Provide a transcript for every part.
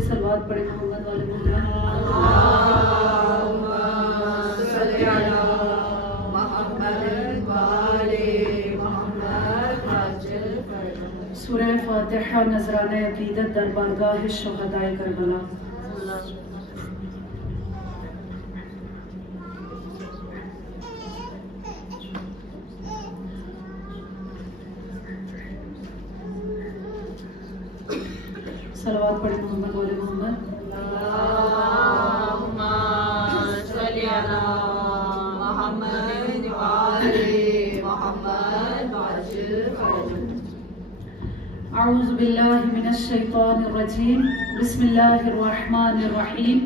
بھی صلوات پڑھیں محمد والے محمد۔ سورہ فاتحہ نذرانہ عقیدت در بارگاہ شہدائے کربلا۔ صلوات پڑھیں محمد والے محمد۔ اللہم صلی علی محمد وآل محمد وعجل فرجهم۔ اعوذ باللہ من الشیطان الرجیم، بسم اللہ الرحمن الرحیم،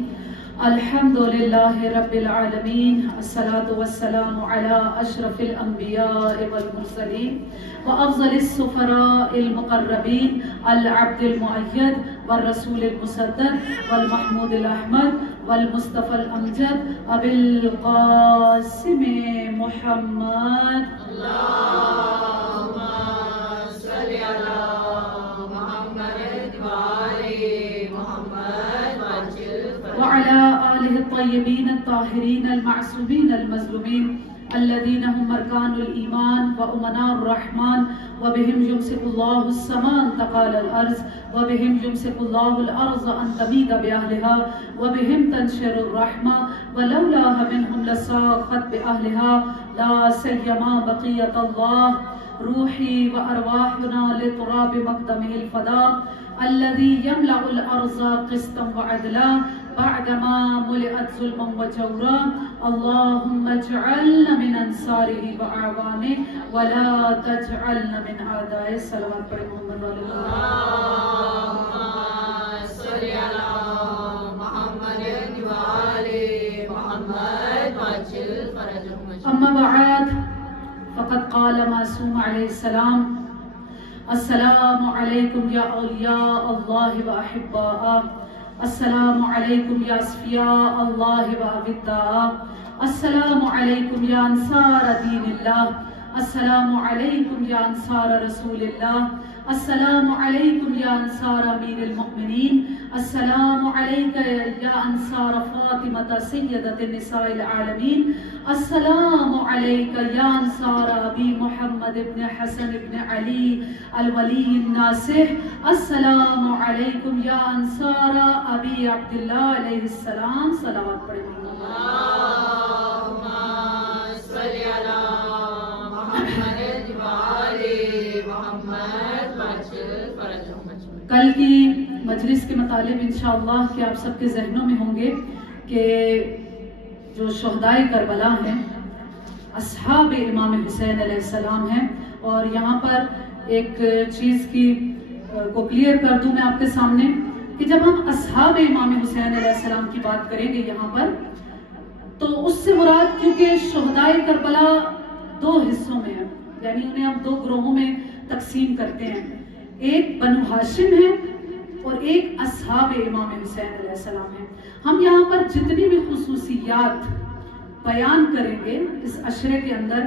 الحمد للہ رب العالمین، الصلاة والسلام علی اشرف الانبیاء والمرسلین وافضل السفراء المقربین، العبد المؤید والرسول المصدق والمحمود الاحمد والمصطفى الامجد ابی القاسم محمد۔ اللہم صلی علی وعلى آله الطيبين الطاهرين المعصومين المظلومين الذين هم أركان الإيمان وأمناء الرحمن وبهم يمسك الله السماء أن تقال الأرض وبهم يمسك الله الأرض أن تميد بأهلها وبهم تنشر الرحمة ولولاها منهم لساقت بأهلها لا سيما بقية الله روحي وأرواحنا لتراب مقدمه الفداء الذي يملأ الأرض قسطا وعدلا بعدما ملئت ظلما وجورا اللهم اجعلنا من انصاره واعوانه ولا تجعلنا من اعدائه۔ صلوات پڑھیں محمد والے اللہم صلی علی محمد وآل محمد وعجل فرجهم۔ اما بعد فقد قال معصوم علیہ السلام السلام علیکم یا اولیاء اللہ و احباء، السلام علیکم یا اصفیاء اللہ و اوداء، السلام علیکم یا انصار دین اللہ، السلام علیکم یا انصار رسول اللہ، السلام علیکم یا انصار امیر المؤمنین، السلام علیکم یا انصار فاطمہ سیدۃ النساء العالمین، السلام علیکم یا انصار ابی محمد ابن حسن ابن علی الولی الناصح، السلام علیکم یا انصار ابی عبداللہ علیہ السلام۔ صلوات پڑھیں اللہم صلی علی محمد وآل محمد وعجل فرجهم۔ کل کی مجلس کے مطالب انشاءاللہ کہ آپ سب کے ذہنوں میں ہوں گے کہ جو شہدائے کربلا ہیں اصحاب امام حسین علیہ السلام ہیں، اور یہاں پر ایک چیز کو کلیئر کر دوں میں آپ کے سامنے کہ جب ہم اصحاب امام حسین علیہ السلام کی بات کریں گے یہاں پر تو اس سے مراد، کیونکہ شہدائے کربلا دو حصوں میں ہیں، یعنی انہیں ہم دو گروہوں میں تقسیم کرتے ہیں، ایک بنو ہاشم ہے اور ایک اصحاب امام حسین علیہ السلام ہے۔ ہم یہاں پر جتنی بھی خصوصیات بیان کریں گے اس عشرے کے اندر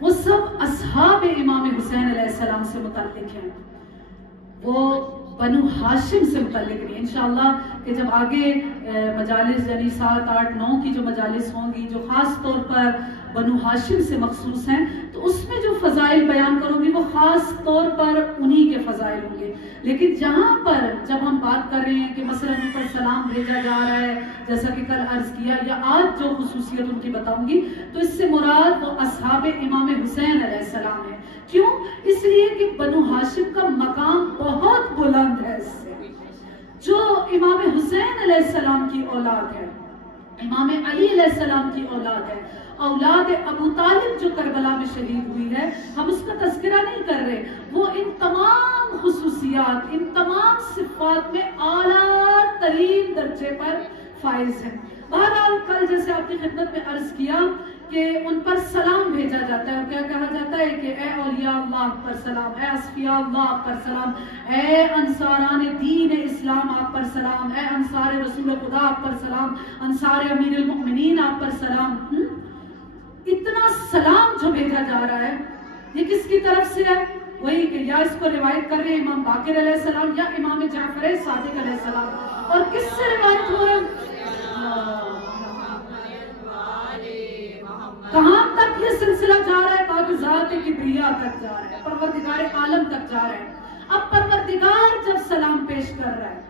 وہ سب اصحاب امام حسین علیہ السلام سے متعلق ہیں، وہ بنو ہاشم سے متعلق نہیں۔ انشاءاللہ کہ جب آگے مجالس یعنی 7، 8، 9 کی جو مجالس ہوں گی جو خاص طور پر بنو ہاشم سے مخصوص ہیں تو اس میں جو فضائل بیان کروں گی وہ خاص طور پر انہی کے فضائل ہوں گے، لیکن جہاں پر جب ہم بات کر رہے ہیں کہ مثلا ان پر سلام بھیجا جا رہا ہے جیسا کہ کل عرض کیا یا آج جو خصوصیت ان کی بتاؤں گی تو اس سے مراد وہ اصحاب امام حسین علیہ السلام ہے۔ کیوں؟ اس لیے کہ بنو ہاشم کا مقام بہت بلند ہے، اس سے جو امام حسین علیہ السلام کی اولاد ہے، امام علی علیہ السلام کی اولاد ہے، اولاد ابو طالب جو کربلا میں شہید ہوئی ہے، ہم اس کا تذکرہ نہیں کر رہے، وہ ان تمام خصوصیات، ان تمام صفات میں اعلیٰ ترین درجے پر فائز ہیں۔ بہرحال کل جیسے آپ کی خدمت میں عرض کیا کہ ان پر سلام بھیجا جاتا ہے، اور کیا کہا جاتا ہے کہ اے اولیاء اللہ آپ پر سلام، اے اصفیاء اللہ آپ پر سلام، اے انصاران دین اسلام آپ پر سلام، اے انصار رسول خدا آپ پر سلام، انصار امیر المؤمنین آپ پر سلام۔ اتنا سلام جو بھیجا جا رہا ہے یہ کس کی طرف سے ہے؟ وہی کہ یا اس کو روایت کر رہے ہیں امام باقر علیہ السلام یا امام جعفر صادق علیہ السلام. اور کس سے روایت ہو رہا ہے؟ کہاں تک یہ سلسلہ جا رہا ہے؟ کہا کہ ذات کبریا تک جا رہا ہے، پروردگار عالم تک جا رہا ہے. اب پروردگار جب سلام پیش کر رہا ہے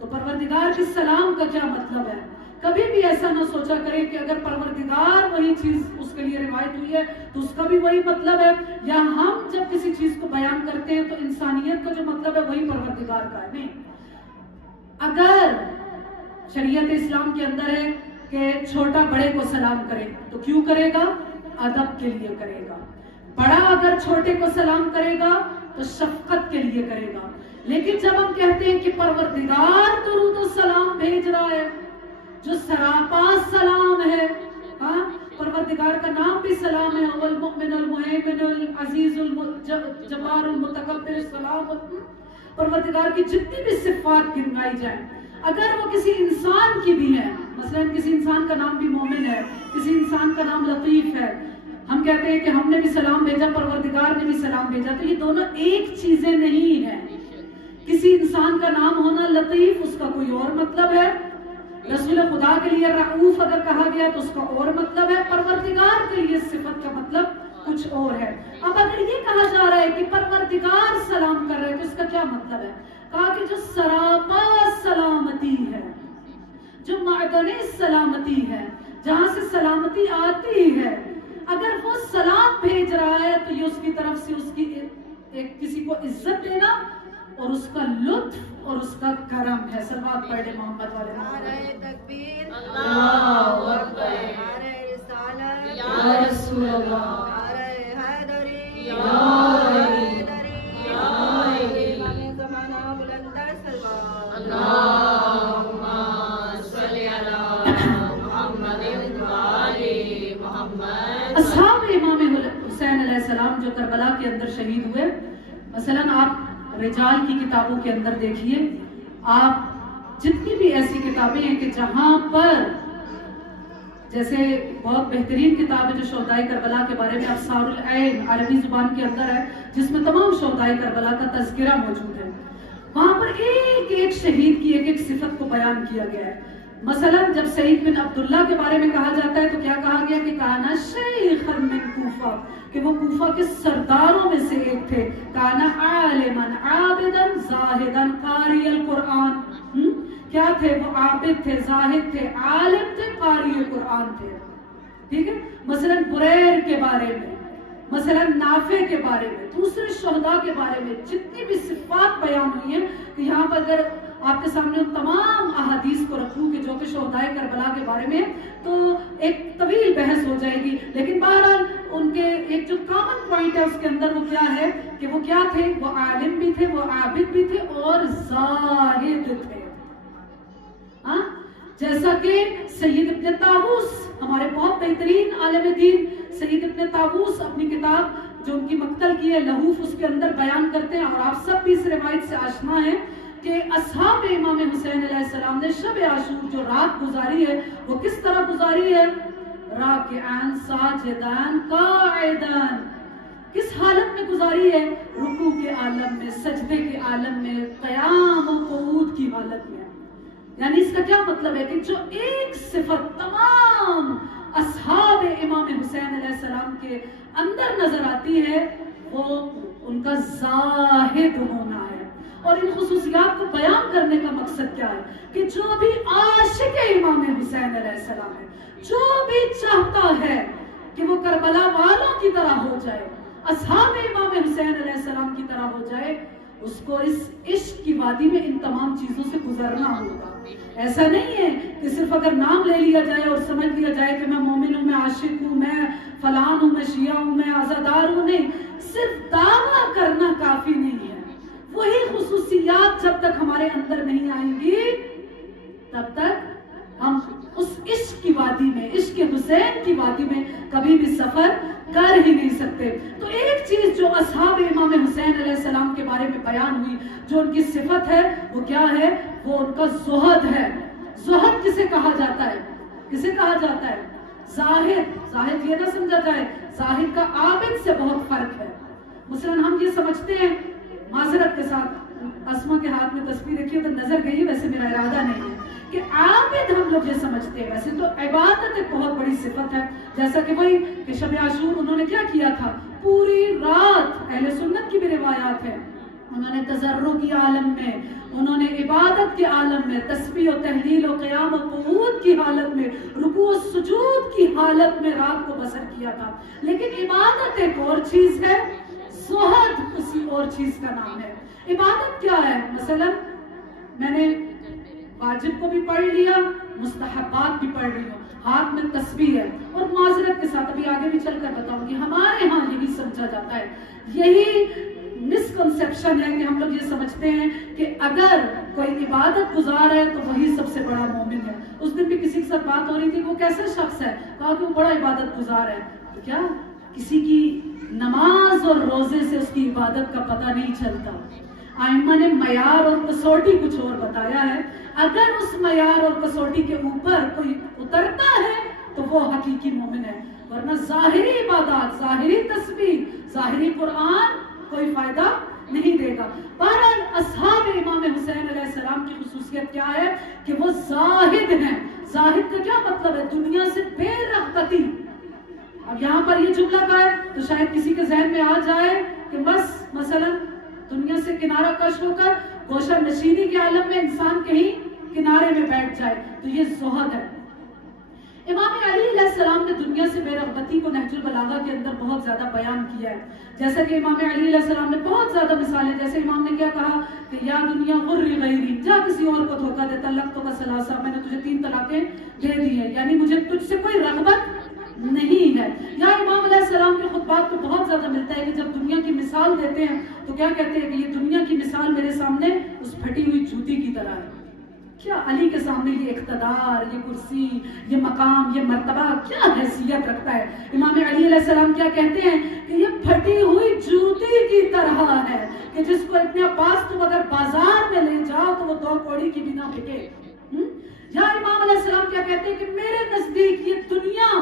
تو پروردگار کے سلام کا کیا مطلب ہے؟ کبھی بھی ایسا نہ سوچا کرے کہ اگر پروردگار وہی چیز اس کے لیے روایت ہوئی ہے تو اس کا بھی وہی مطلب ہے، یا ہم جب کسی چیز کو بیان کرتے ہیں تو انسانیت کا جو مطلب ہے وہی پروردگار کا ہے. نہیں، اگر شریعت اسلام کے اندر ہے کہ چھوٹا بڑے کو سلام کرے تو کیوں کرے گا؟ ادب کے لیے کرے گا. بڑا اگر چھوٹے کو سلام کرے گا تو شفقت کے لیے کرے گا. لیکن جب ہم کہتے ہیں کہ پروردگار درود و سلام بھیج رہا ہے جو سراپا سلام ہے، ہاں پروردگار کا نام بھی سلام ہے، المؤمن المہیمن العزیز الجبار المتکبر السلام. پروردگار کی جتنی بھی صفات گنوائی جائیں اگر وہ کسی انسان کی بھی ہے، مثلا کسی انسان کا نام بھی مومن ہے، کسی انسان کا نام لطیف ہے، ہم کہتے ہیں کہ ہم نے بھی سلام بھیجا، پروردگار نے بھی سلام بھیجا، تو یہ دونوں ایک چیزیں نہیں ہیں. کسی انسان کا نام ہونا لطیف اس کا کوئی اور مطلب ہے، رسول خدا کے لیے رعوف اگر کہا گیا تو اس کا اور مطلب ہے، پروردگار کے لیے صفت کا مطلب کچھ اور ہے. اب اگر یہ کہا جا رہا ہے کہ پروردگار سلام کر رہے تو اس کا کیا مطلب ہے؟ کہا کہ جو سراپا سلامتی ہے، جو معدن سلامتی ہے، جہاں سے سلامتی آتی ہے، اگر وہ سلام بھیج رہا ہے تو یہ اس کی طرف سے اس کی کسی کو عزت دینا اور اس کا لطف اور اس کا کرم ہے. صلوات پڑھے محمد والے. نعرہ تکبیر، اللہ اکبر، نعرہ رسالت، یا رسول اللہ، نعرہ حیدری، یا حیدری، یا حیدری، زمانہ بلندر سلوات. اللہم صلی علی محمد وعلی محمد. اصحاب امام حسین علیہ السلام جو کربلا کے اندر شہید ہوئے، مثلا آپ رجال کی کتابوں کے اندر دیکھیے، آپ جتنی بھی ایسی کتابیں ہیں کہ جہاں پر جیسے بہت بہترین کتاب ہے جو شہدائے کربلا کے بارے میں ابصار العین عربی زبان کے اندر ہے، جس میں تمام شہدائے کربلا کا تذکرہ موجود ہے، وہاں پر ایک ایک شہید کی ایک ایک صفت کو بیان کیا گیا ہے. مثلا جب سعید بن عبداللہ کے بارے میں کہا جاتا ہے تو کیا کہا گیا کہ کانا شیخا من کوفہ، کہ وہ کوفہ کے سرداروں میں سے ایک تھے. کانا عالما عابدا زاہدا قاری القرآن، کیا تھے وہ؟ عابد تھے، زاہد تھے، عالم تھے، قاری القرآن تھے. ٹھیک ہے. مثلا بریر کے بارے میں، مثلا نافع کے بارے میں، دوسرے شہداء کے بارے میں جتنی بھی صفات بیان ہوئی ہیں کہ یہاں پر اگر آپ کے سامنے ان تمام احادیث کو رکھوں کہ جو کہ شہدائے کربلا کے بارے میں تو ایک طویل بحث ہو جائے گی، لیکن بہرحال ان کے ایک جو کامن پوائنٹ ہے اس کے اندر وہ کیا ہے کہ وہ کیا تھے؟ وہ عالم بھی تھے، وہ عابد بھی تھے اور زاہد تھے. ہاں جیسا کہ سید ابن طاووس ہمارے بہت بہترین عالم دین سید ابن طاووس اپنی کتاب جو ان کی مقتل کی ہے لہوف اس کے اندر بیان کرتے ہیں، اور آپ سب بھی اس روایت سے آشنا ہیں کہ اصحاب امام حسین علیہ السلام نے شب عاشور جو رات گزاری ہے وہ کس طرح گزاری ہے؟ راکعان ساجدان قاعدان. کس حالت میں گزاری ہے؟ رکوع کے عالم میں، سجدے کے عالم میں، قیام و قعود کی حالت میں. یعنی اس کا کیا مطلب ہے کہ جو ایک صفت تمام اصحاب امام حسین علیہ السلام کے اندر نظر آتی ہے وہ ان کا زاہد ہونا ہے. اور ان خصوصیات کو بیان کرنے کا مقصد کیا ہے کہ جو بھی عاشق امام حسین علیہ السلام ہے، جو بھی چاہتا ہے کہ وہ کربلا والوں کی طرح ہو جائے، اصحاب امام حسین علیہ السلام کی طرح ہو جائے، اس کو اس عشق کی وادی میں ان تمام چیزوں سے گزرنا ہوگا. ایسا نہیں ہے کہ صرف اگر نام لے لیا جائے اور سمجھ لیا جائے کہ میں مومن ہوں، میں عاشق ہوں، میں فلان ہوں، میں شیعہ ہوں، میں عزادار ہوں. نہیں، صرف دعویٰ کرنا کافی نہیں ہے. وہی خصوصیات جب تک ہمارے اندر نہیں آئیں گی تب تک ہم اس عشق کی وادی میں، عشق حسین کی وادی میں کبھی بھی سفر کر ہی نہیں سکتے. تو ایک چیز جو اصحاب امام حسین علیہ السلام کے بارے میں بیان ہوئی، جو ان کی صفت ہے وہ کیا ہے؟ وہ ان کا زہد ہے. زہد کسے کہا جاتا ہے؟ کسے کہا جاتا ہے؟ زاہد. زاہد یہ نہ سمجھا جائے زاہد کا عابد سے بہت فرق ہے. مثلاً ہم یہ سمجھتے ہیں، معذرت کے ساتھ اسما کے ہاتھ میں تسبیح رکھی تو نظر گئی، ویسے میرا ارادہ نہیں ہے، کہ عابد ہم لوگ یہ سمجھتے ہیں، ویسے تو عبادت ایک بہت بڑی صفت ہے، جیسا کہ وہی کہ شب عاشور انہوں نے کیا کیا تھا، پوری رات، اہل سنت کی بھی روایات ہے، انہوں نے تضرع کی عالم میں، انہوں نے عبادت کے عالم میں، تسبیح و تحلیل و قیام و قعود کی حالت میں، رکوع و سجود کی حالت میں رات کو بسر کیا تھا۔ لیکن عبادت ایک اور چیز ہے، زہد اسی اور چیز کا نام ہے۔ عبادت کیا ہے؟ مثلا میں نے واجب کو بھی پڑھ لیا، مستحبات بھی پڑھ رہی ہوں، ہاتھ میں تسبیح ہے، اور معذرت کے ساتھ ابھی آگے بھی چل کر بتاؤں گی، ہمارے ہاں یہی سمجھا جاتا ہے، یہی مسکنسیپشن ہے کہ ہم لوگ یہ سمجھتے ہیں کہ اگر کوئی عبادت گزار ہے تو وہی سب سے بڑا مومن ہے۔ اس دن بھی کسی کے ساتھ بات ہو رہی تھی کہ وہ کیسا شخص ہے، کہا کہ وہ بڑا عبادت گزار ہے، تو کیا کسی کی نماز اور روزے سے اس کی عبادت کا پتہ نہیں چلتا؟ ائمہ نے معیار اور کسوٹی کچھ اور بتایا ہے، اگر اس معیار اور کسوٹی کے اوپر کوئی اترتا ہے تو وہ حقیقی مومن ہے، ورنہ ظاہری عبادات، ظاہری تسبیح، ظاہری قرآن کوئی فائدہ نہیں دے گا۔ بہرحال اصحاب امام حسین علیہ السلام کی خصوصیت کیا ہے کہ وہ زاہد ہیں۔ زاہد کا کیا مطلب ہے؟ دنیا سے بے رغبتی۔ اب یہاں پر یہ جملہ کا ہے تو شاید کسی کے ذہن میں آ جائے کہ بس مثلا دنیا سے کنارہ کش ہو کر گوشہ نشینی کے عالم میں انسان کہیں کنارے میں بیٹھ جائے، تو یہ زہد ہے۔ امام علی علیہ السلام نے دنیا سے بے رغبتی کو نہج البلاغہ کے اندر بہت زیادہ بیان کیا ہے، جیسا کہ امام علی علیہ السلام نے بہت زیادہ مثالیں، جیسے امام نے کیا کہا کہ یا دنیا غری غیری، جا کسی اور کو دھوکہ دے، طلقتک ثلاثا، میں نے تجھے 3 طلاقیں دے دی ہیں، یعنی مجھے تجھ سے کوئی رغبت نہیں ہے۔ یا امام علیہ السلام کے خطبات کو بہت زیادہ ملتا ہے کہ جب دنیا کی مثال دیتے ہیں تو کیا کہتے ہیں کہ یہ دنیا کی مثال میرے سامنے اس پھٹی ہوئی جوتی کی طرح ہے۔ کیا علی کے سامنے یہ اقتدار، یہ کرسی، یہ مقام، یہ مرتبہ کیا حیثیت رکھتا ہے؟ امام علی علیہ السلام کیا کہتے ہیں کہ یہ پھٹی ہوئی جوتی کی طرح ہے کہ جس کو اتنے پاس تم اگر بازار میں لے جاؤ تو وہ 2 کوڑی کی بھی نہ بکے۔ یا امام علیہ السلام کیا کہتے ہیں کہ میرے نزدیک یہ دنیا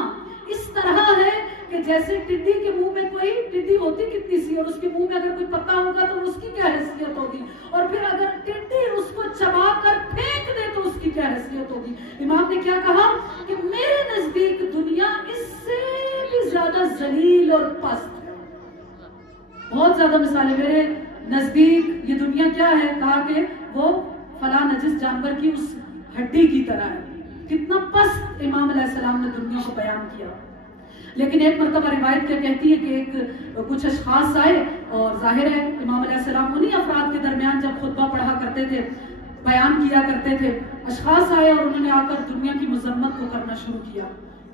اس طرح ہے کہ جیسے ٹڈی کے منہ میں کوئی ٹڈی ہوتی کتنی سی، اور اس کے منہ میں اگر کوئی پتا ہوگا تو اس کی کیا حیثیت ہوگی، اور پھر اگر ٹڈی اس کو چبا کر پھینک دے تو اس کی کیا حیثیت ہوگی۔ امام نے کیا کہا کہ میرے نزدیک دنیا اس سے بھی زیادہ ذلیل اور پست ہے۔ بہت زیادہ مثالیں، میرے نزدیک یہ دنیا کیا ہے، کہا کہ وہ فلاں نجس جانور کی اس ہڈی کی طرح ہے۔ کتنا پست امام علیہ السلام نے دنیا کو بیان کیا۔ لیکن ایک مرتبہ روایت کیا کہتی ہے کہ کچھ اشخاص آئے، اور ظاہر ہے امام علیہ السلام انہی افراد کے درمیان جب خطبہ پڑھا کرتے تھے، بیان کیا کرتے تھے، اشخاص آئے اور انہوں نے آ کر دنیا کی مذمت کو کرنا شروع کیا۔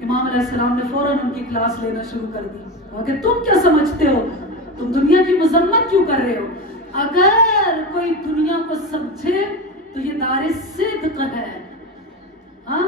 امام علیہ السلام نے فوراً ان کی کلاس لینا شروع کر دی، کہا کہ تم کیا سمجھتے ہو، تم دنیا کی مذمت کیوں کر رہے ہو؟ اگر کوئی دنیا کو سمجھے تو یہ دار صدق ہے، ہاں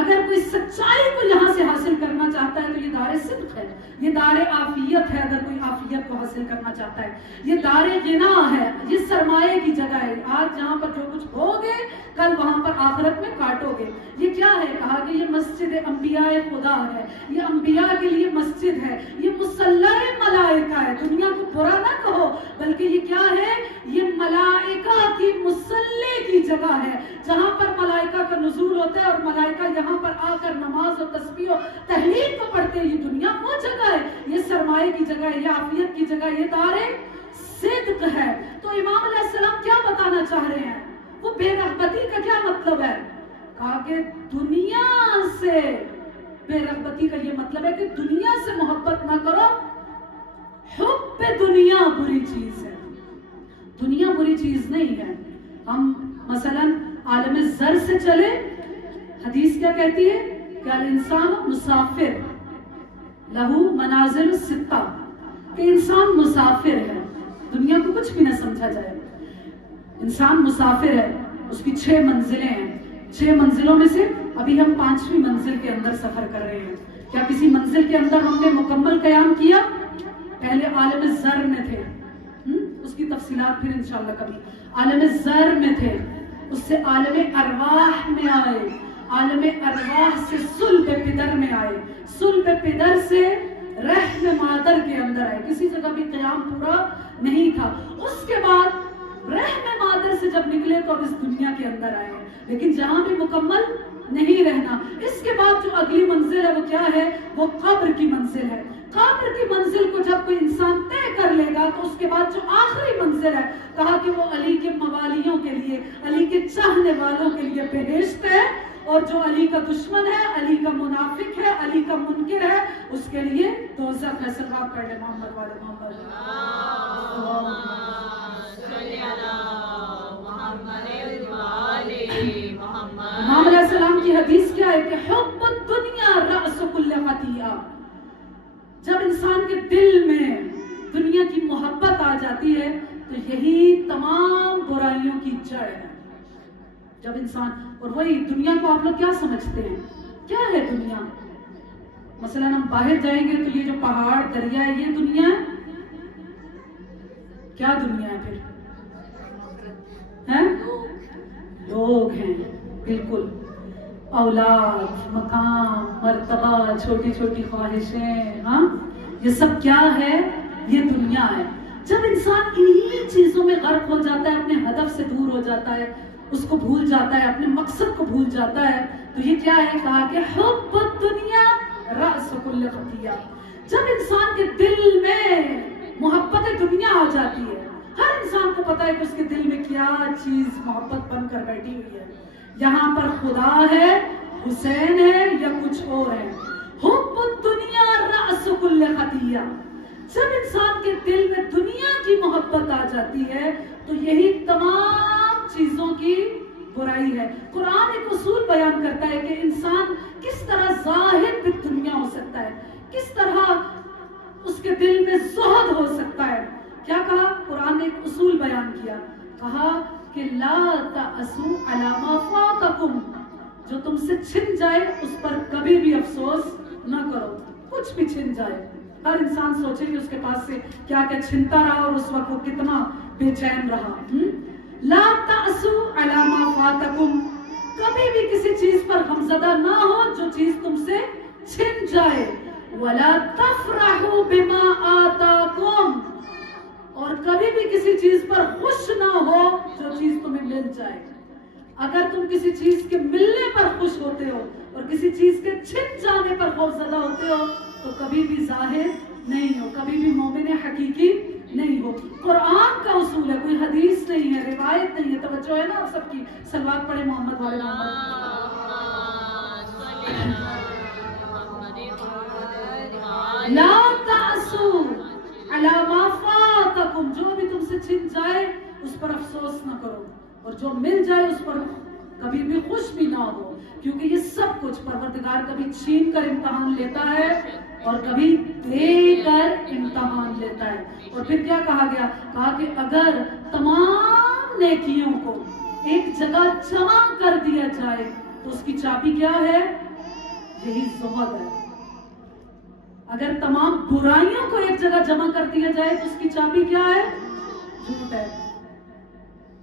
اگر کوئی سچائی کو یہاں سے حاصل کرنا چاہتا ہے تو یہ دار صدق ہے، یہ دار عافیت ہے، اگر کوئی عافیت کو حاصل کرنا چاہتا ہے، یہ دار غنا ہے، یہ سرمایہ کی جگہ ہے۔ آج جہاں پر جو کچھ ہوگے کل وہاں پر آخرت میں کاٹو گے۔ یہ کیا ہے؟ کہا کہ یہ مسجد انبیاء خدا ہے، یہ انبیاء کے لیے مسجد ہے، یہ مصلی ملائکہ ہے۔ دنیا کو برا نہ کہو، بلکہ یہ کیا ہے؟ یہ ملائکہ کی مصلی کی جگہ ہے، جہاں پر ملائکہ کا نزول ہوتا ہے اور ملائکہ یہاں پر آ کر نماز و تسبیح و تحلیل کو پڑھتے ہیں۔ یہ دنیا وہ جگہ ہے، یہ سرمایہ کی جگہ ہے، یہ عافیت کی جگہ، یہ دار صدق ہے۔ تو امام علیہ السلام کیا بتانا چاہ رہے ہیں؟ وہ بے رغبتی کا کیا مطلب ہے؟ کہا کہ دنیا سے بے رغبتی کا یہ مطلب ہے کہ دنیا سے محبت نہ کرو، حب دنیا بری چیز ہے۔ دنیا بری چیز نہیں ہے۔ ہم مثلا عالم زر سے چلے، حدیث کیا کہتی ہے کہ الانسان مسافر لہو منازل ستہ، کہ انسان مسافر ہے، دنیا کو کچھ بھی نہ سمجھا جائے، انسان مسافر ہے، اس کی 6 منزلیں ہیں، 6 منزلوں میں سے ابھی ہم 5ویں منزل کے اندر سفر کر رہے ہیں۔ کیا کسی منزل کے اندر ہم نے مکمل قیام کیا؟ پہلے عالم زر میں تھے، اس کی تفصیلات پھر انشاءاللہ کبھی، عالم زر میں تھے، اس سے عالم ارواح میں آئے، عالم ارواح سے صلب پدر میں آئے، صلب پدر سے رحم مادر کے اندر اندر آئے، کسی جگہ بھی قیام پورا نہیں تھا. اس کے بعد رحم مادر سے جب نکلے تو اب اس دنیا کے اندر آئے ہیں، لیکن جہاں بھی مکمل نہیں رہنا. اس کے بعد جو اگلی منزل ہے وہ کیا ہے؟ وہ قبر کی منزل ہے. قبر کی منزل کو جب کوئی انسان طے کر لے گا تو اس کے بعد جو آخری منزل ہے، کہا کہ وہ علی کے موالیوں کے لیے، علی کے چاہنے والوں کے لیے بہشت ہے، اور جو علی کا دشمن ہے، علی کا منافق ہے، علی کا منکر ہے، اس کے لیے دوزخ ہے. صلوات پڑھ لے محمد والے محمد. امام علیہ السلام کی حدیث کیا ہے کہ حب الدنیا رأس کل خطیئہ. جب انسان کے دل میں دنیا کی محبت آ جاتی ہے تو یہی تمام برائیوں کی جڑ ہے. جب انسان، اور وہی دنیا کو آپ لوگ کیا سمجھتے ہیں؟ کیا ہے دنیا؟ مثلا ہم باہر جائیں گے تو یہ جو پہاڑ دریا ہے یہ دنیا ہے؟ کیا دنیا ہے پھر؟ لوگ ہیں. بالکل. اولاد، مقام، مرتبہ، چھوٹی چھوٹی خواہشیں، ہاں یہ سب کیا ہے؟ یہ دنیا ہے. جب انسان انہی چیزوں میں غرق ہو جاتا ہے، اپنے ہدف سے دور ہو جاتا ہے، اس کو بھول جاتا ہے، اپنے مقصد کو بھول جاتا ہے، تو یہ کیا ہے؟ کہا کہ حب الدنیا رأس کل خطیئہ. جب انسان کے دل میں محبت دنیا آ جاتی ہے، ہر انسان کو پتا ہے کہ اس کے دل میں کیا چیز محبت بن کر بیٹھی ہوئی ہے. یہاں پر خدا ہے، حسین ہے، یا کچھ اور ہے. حب الدنیا رأس کل خطیئہ. جب انسان کے دل میں دنیا کی محبت آ جاتی ہے تو یہی تمام چیزوں کی برائی ہے. قرآن ایک اصول بیان کرتا ہے کہ انسان کس طرح زاہد بالدنیا ہو سکتا ہے، کس طرح اس کے دل میں زہد ہو سکتا ہے. کیا کہا؟ قرآن نے ایک اصول بیان کیا، کہا کہ لا تأسوا علی ما فاتکم. جو تم سے چھن جائے اس پر کبھی بھی افسوس نہ کرو. کچھ بھی چھن جائے، ہر انسان سوچے کہ اس کے پاس سے کیا کیا چھنتا رہا اور اس وقت وہ کتنا بے چین رہا. لا تأسوا علی ما فاتکم. کبھی بھی کسی چیز پر غمزدہ نہ ہو جو چیز تم سے چھن جائے. ولا تفرحوا بما آتاکم. اور کبھی بھی کسی چیز پر خوش نہ ہو جو چیز تمہیں مل جائے. اگر تم کسی چیز کے ملنے پر خوش ہوتے ہو اور کسی چیز کے چھن جانے پر خوفزدہ ہوتے ہو تو کبھی بھی ظاہر نہیں ہو، کبھی بھی مومن حقیقی نہیں ہو. قرآن کا اصول ہے، کوئی حدیث نہیں ہے، روایت نہیں ہے. توجہ ہے نا آپ سب کی؟ صلوات پڑھے محمد والے محمد. لا تأسوا علی ما فاتکم. جو بھی تم سے چھن جائے اس پر افسوس نہ کرو، اور جو مل جائے اس پر کبھی بھی خوش بھی نہ ہو، کیونکہ یہ سب کچھ پروردگار کبھی چھین کر امتحان لیتا ہے اور کبھی دے کر امتحان لیتا ہے. اور پھر کیا کہا گیا؟ کہا کہ اگر تمام نیکیوں کو ایک جگہ جمع کر دیا جائے تو اس کی چابی کیا ہے؟ یہی زہد ہے. اگر تمام برائیوں کو ایک جگہ جمع کر دیا جائے تو اس کی چابی کیا ہے؟ جھوٹ ہے.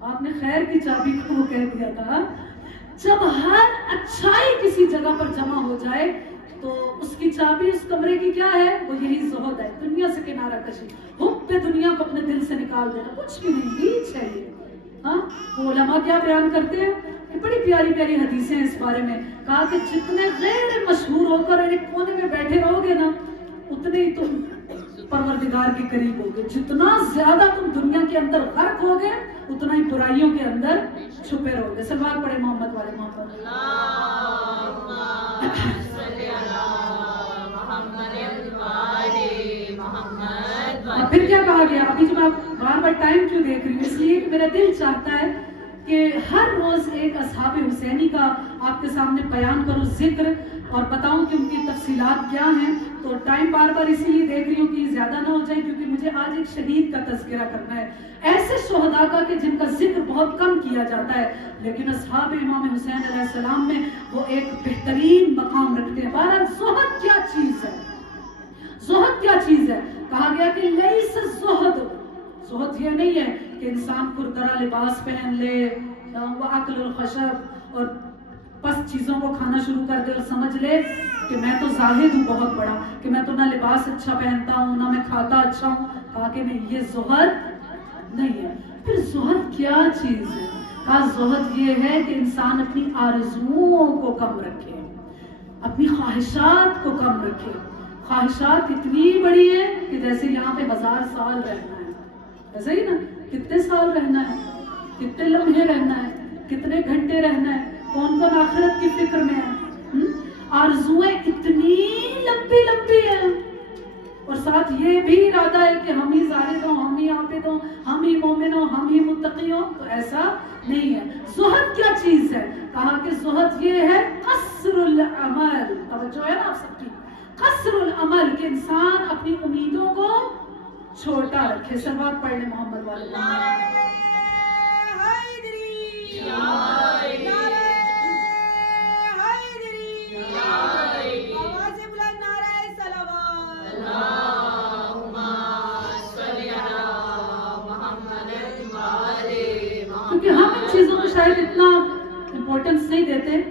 آپ نے خیر کی چابی کو وہ کہہ دیا تھا. جب ہر اچھائی کسی جگہ پر جمع ہو جائے تو اس کی چابی اس کمرے کی کیا ہے؟ وہ یہی زہد ہے. دنیا سے کنارہ کشی، حب پہ دنیا کو اپنے دل سے نکال دینا. کچھ بھی نہیں، بیچ ہے یہ. ہاں علماء کیا بیان کرتے ہیں کہ بڑی پیاری پیاری حدیثیں اس بارے میں. کہا کہ جتنے غیر مشہور ہو کر ایک کونے میں بیٹھے رہو گے نا اتنے ہی تم پروردگار کے قریب ہوگے. جتنا زیادہ تم دنیا کے اندر غرق ہوگے اتنا ہی برائیوں کے اندر چھپے رہو گے. صلوات پڑھے محمد والے محمد. اور پھر کیا کہا گیا؟ ابھی جب آپ بار بار ٹائم کیوں دیکھ رہی ہوں؟ اس لیے کہ میرا دل چاہتا ہے کہ ہر روز ایک اصحاب حسینی کا آپ کے سامنے بیان کروں، ذکر، اور بتاؤں کہ ان کی تفصیلات کیا ہیں. تو ٹائم بار بار اسی لیے دیکھ رہی ہوں کہ زیادہ نہ ہو جائے، کیونکہ مجھے آج ایک شہید کا تذکرہ کرنا ہے. ایسے شہداء کا کہ جن کا ذکر بہت کم کیا جاتا ہے، لیکن اصحاب امام حسین علیہ السلام میں وہ ایک بہترین مقام رکھتے ہیں. بہرحال زہد کیا چیز ہے؟ زہد کیا چیز ہے؟ کہا گیا کہ لیس الزہد. زہد یہ نہیں ہے کہ انسان کردرا لباس پہن لے، وَأَكْلُ الْخَشَبْ، اور پس چیزوں کو کھانا شروع کر دے اور سمجھ لے کہ میں تو زاہد ہوں بہت بڑا، کہ میں تو نہ لباس اچھا پہنتا ہوں نہ میں کھاتا اچھا ہوں. کہا کہ نہیں، یہ زہد نہیں ہے. پھر زہد کیا چیز ہے؟ کہا زہد یہ ہے کہ انسان اپنی آرزوؤں کو کم رکھے، اپنی خواہشات کو کم رکھے. خواہشات اتنی بڑی ہے کہ جیسے یہاں پہ 1000 سال رہنا ہے، ایسا ہی نا، کتنے سال رہنا ہے، کتنے لمحے رہنا ہے، کتنے گھنٹے رہنا ہے، کون کون آخرت کی فکر میں ہے. آرزویں اتنی لمبی لمبی ہیں، اور ساتھ یہ بھی ارادہ ہے کہ ہم ہی زاہد ہوں، ہم ہی عابد ہوں، ہم ہی مومن ہوں، ہم ہی متقی ہوں. تو ایسا نہیں ہے. زہد کیا چیز ہے؟ کہا کہ زہد یہ ہے قصر العمل. توجہ ہے نا آپ سب کی؟ قصر العمل، کہ انسان اپنی امیدوں کو چھوٹا رکھے. صلوات پڑھ لیں محمد والے. کیونکہ ہم ان چیزوں کو شاید اتنا امپورٹنس نہیں دیتے،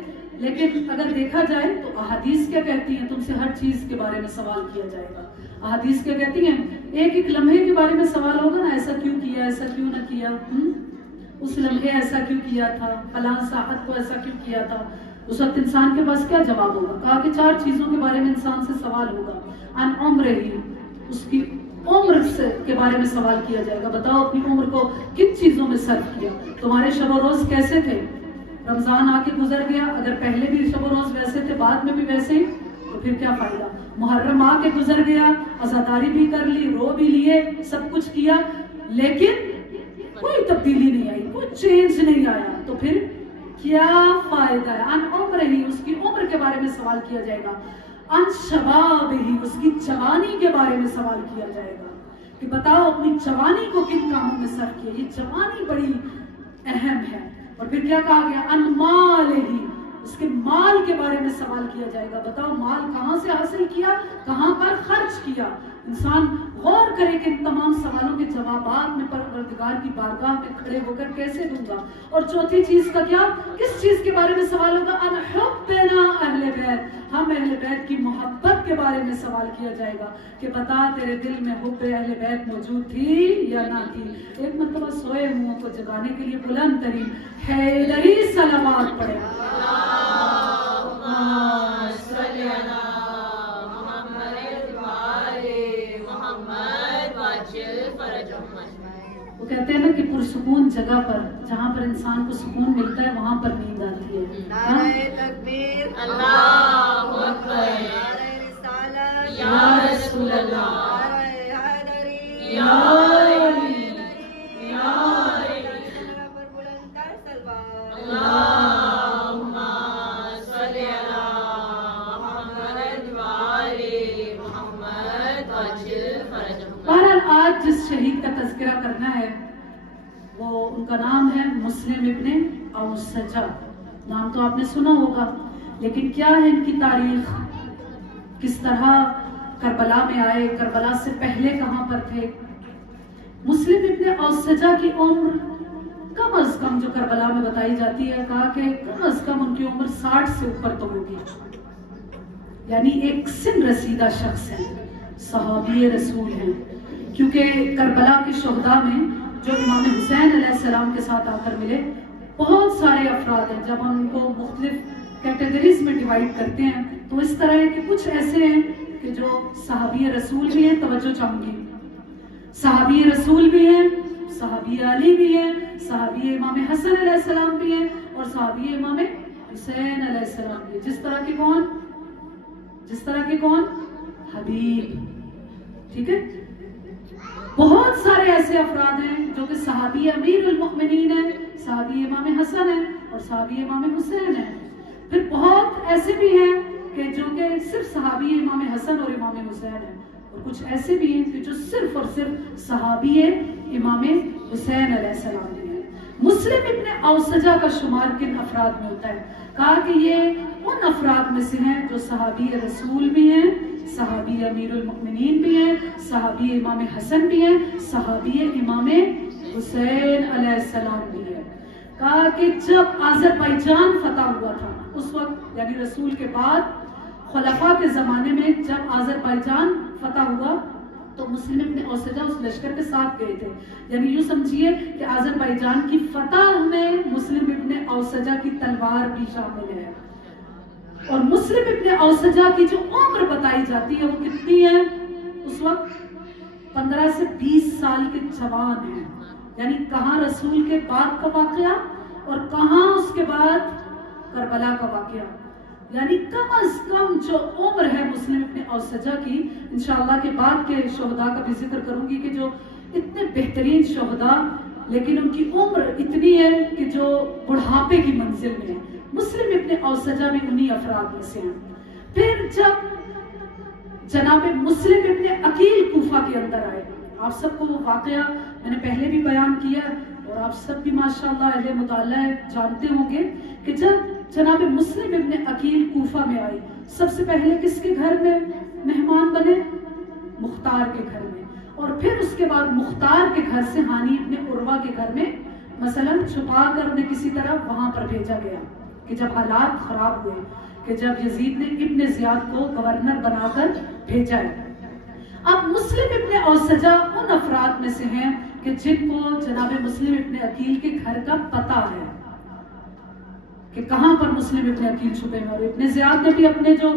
لیکن اگر دیکھا جائے تو احادیث کیا کہتی ہیں؟ تم سے ہر چیز کے بارے میں سوال کیا جائے گا. احادیث کیا کہتی ہیں؟ ایک ایک لمحے کے بارے میں سوال ہوگا نا، ایسا کیوں کیا، ایسا کیوں نہ کیا، اس لمحے ایسا کیوں کیا تھا، فلاں ساعت کو ایسا کیوں کیا تھا. اس وقت انسان کے پاس کیا جواب ہوگا؟ کہا کہ 4 چیزوں کے بارے میں انسان سے سوال ہوگا. عن عمرہ، اس کی عمر کے بارے میں سوال کیا جائے گا. بتاؤ اپنی عمر کو کن چیزوں میں صرف کیا؟ تمہارے شب و روز کیسے تھے؟ رمضان آ کے گزر گیا، اگر پہلے بھی شب و روز ویسے تھے بعد میں بھی ویسے ہی، تو پھر کیا فائدہ؟ محرم آ کے گزر گیا، عزاداری بھی کر لی، رو بھی لیے، سب کچھ کیا، لیکن کوئی تبدیلی نہیں آئی، کوئی چینج نہیں آیا، تو پھر کیا فائدہ ہے؟ عن عمرہ، اس کی عمر کے بارے میں سوال کیا جائے گا. عن شبابہ، اس کی جوانی کے بارے میں سوال کیا جائے گا کہ بتاؤ اپنی جوانی کو کن کاموں میں صرف کیا. یہ جوانی بڑی اہم ہے. اور پھر کیا کہا گیا؟ عن مالہ، اس کے مال کے بارے میں سوال کیا جائے گا. بتاؤ مال کہاں سے حاصل کیا، کہاں پر خرچ کیا. انسان غور کرے کہ ان تمام سوالوں کے جوابات میں پروردگار کی بارگاہ میں کھڑے ہو کر کیسے دوں گا. اور چوتھی چیز کا کیا؟ کس چیز کے بارے میں سوال ہوگا؟ عن حبنا اہل بیت، ہم اہل بیت کی محبت کے بارے میں سوال کیا جائے گا کہ بتا تیرے دل میں حب اہل بیت موجود تھی یا نہ تھی. ایک مرتبہ سوئے ہوں کو جگانے کے لیے بلند ترین حیدری صلوات پڑھے. وہ کہتے ہیں نا کہ پرسکون جگہ پر، جہاں پر انسان کو سکون ملتا ہے وہاں پر نیند آتی ہے. نعرہ تکبیر، اللہ اکبر، نعرہ رسالت، یا رسول اللہ، نعرہ حیدری، یا علی، یا علی. پر بلند تر سلوات. اللہم صلی علی محمد وآل محمد وعجل فرجہم. بہرحال آج جس شہید کا تذکرہ کرنا ہے وہ ان کا نام ہے مسلم ابن اوسجہ. نام تو آپ نے سنا ہوگا، لیکن کیا ہے ان کی تاریخ، کس طرح کربلا میں آئے، کربلا سے پہلے کہاں پر تھے. مسلم ابن اوسجہ کی عمر کم از کم جو کربلا میں بتائی جاتی ہے، کہا کہ کم از کم ان کی عمر 60 سے اوپر تو ہوگی، یعنی ایک سن رسیدہ شخص ہے، صحابی رسول ہیں. کیونکہ کربلا کے شہداء میں جو امام حسین علیہ السلام کے ساتھ آ کر ملے بہت سارے افراد ہیں. جب ہم ان کو مختلف کیٹیگریز میں ڈیوائیڈ کرتے ہیں تو اس طرح ہے کہ کچھ ایسے ہیں کہ جو صحابی رسول بھی ہیں. توجہ چاہوں گی، صحابی رسول بھی ہیں، صحابی علی بھی ہیں، صحابی امام حسن علیہ السلام بھی ہیں، اور صحابی امام حسین علیہ السلام بھی ہیں. جس طرح کے کون؟ جس طرح کے کون؟ حبیب. ٹھیک ہے، بہت سارے ایسے افراد ہیں جو کہ صحابی امیر المؤمنین ہیں، صحابی امام حسن ہیں اور صحابی امام حسین ہیں. پھر بہت ایسے بھی ہیں کہ جو کہ صرف صحابی امام حسن اور امام حسین ہیں، اور کچھ ایسے بھی ہیں کہ جو صرف اور صرف صحابی امام حسین علیہ السلام بھی ہیں. مسلم ابن اوسجہ کا شمار کن افراد میں ہوتا ہے؟ کہا کہ یہ ان افراد میں سے ہیں جو صحابی رسول بھی ہیں، صحابی امیر المؤمنین بھی ہیں، صحابی امام حسن بھی ہیں، صحابی امام حسین علیہ السلام بھی ہیں. کہا کہ جب آذربائیجان فتح ہوا تھا اس وقت، یعنی رسول کے بعد خلفاء کے زمانے میں جب آذربائیجان فتح ہوا تو مسلم ابن اوسجہ اس لشکر کے ساتھ گئے تھے. یعنی یوں سمجھیے کہ آذربائیجان کی فتح میں مسلم ابن اوسجہ کی تلوار بھی شامل ہے. اور مسلم ابن اوسجہ کی جو عمر بتائی جاتی ہے وہ کتنی ہے؟ اس وقت 15 سے 20 سال کے جوان ہیں. یعنی کہاں رسول کے بعد کا واقعہ اور کہاں اس کے بعد کربلا کا واقعہ. یعنی کم از کم جو عمر ہے مسلم ابن اوسجہ کی، انشاءاللہ کے بعد کے شہداء کا بھی ذکر کروں گی کہ جو اتنے بہترین شہداء لیکن ان کی عمر اتنی ہے کہ جو بڑھاپے کی منزل میں ہے. مسلم ابن اوسجہ بھی انہی افراد میں سے ہیں. پھر جب جناب مسلم ابن عقیل کوفہ کے اندر آئے، آپ سب کو وہ واقعہ میں نے پہلے بھی بیان کیا اور آپ سب بھی ماشاءاللہ اہل مطالعہ جانتے ہوں گے کہ جب جناب مسلم ابن عقیل کوفہ میں آئی، سب سے پہلے کس کے گھر میں مہمان بنے؟ مختار کے گھر میں. اور پھر اس کے بعد مختار کے گھر سے ہانی ابن عروہ کے گھر میں مثلا چھپا کر انہیں کسی طرح وہاں پر بھیجا گیا کہ جب حالات خراب ہوئے کہ جب یزید نے ابن زیاد کو گورنر بنا کر بھیجا ہے. اب مسلم ابن اوسجہ ان افراد میں سے ہیں کہ جن کو جناب مسلم ابن عقیل کے گھر کا پتہ ہے کہ کہاں پر مسلم ابن عقیل چھپے ہیں. اور ابن زیاد نے بھی اپنے جو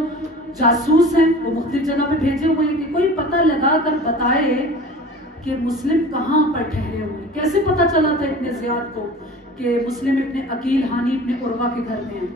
جاسوس ہیں وہ مختلف جگہ پہ بھیجے ہوئے ہیں کہ کوئی پتہ لگا کر بتائے کہ مسلم کہاں پر ٹھہرے ہوئے. کیسے پتہ چلا تھا ابن زیاد کو کہ مسلم ابن عقیل ہانی ابن عروہ کے گھر میں ہیں؟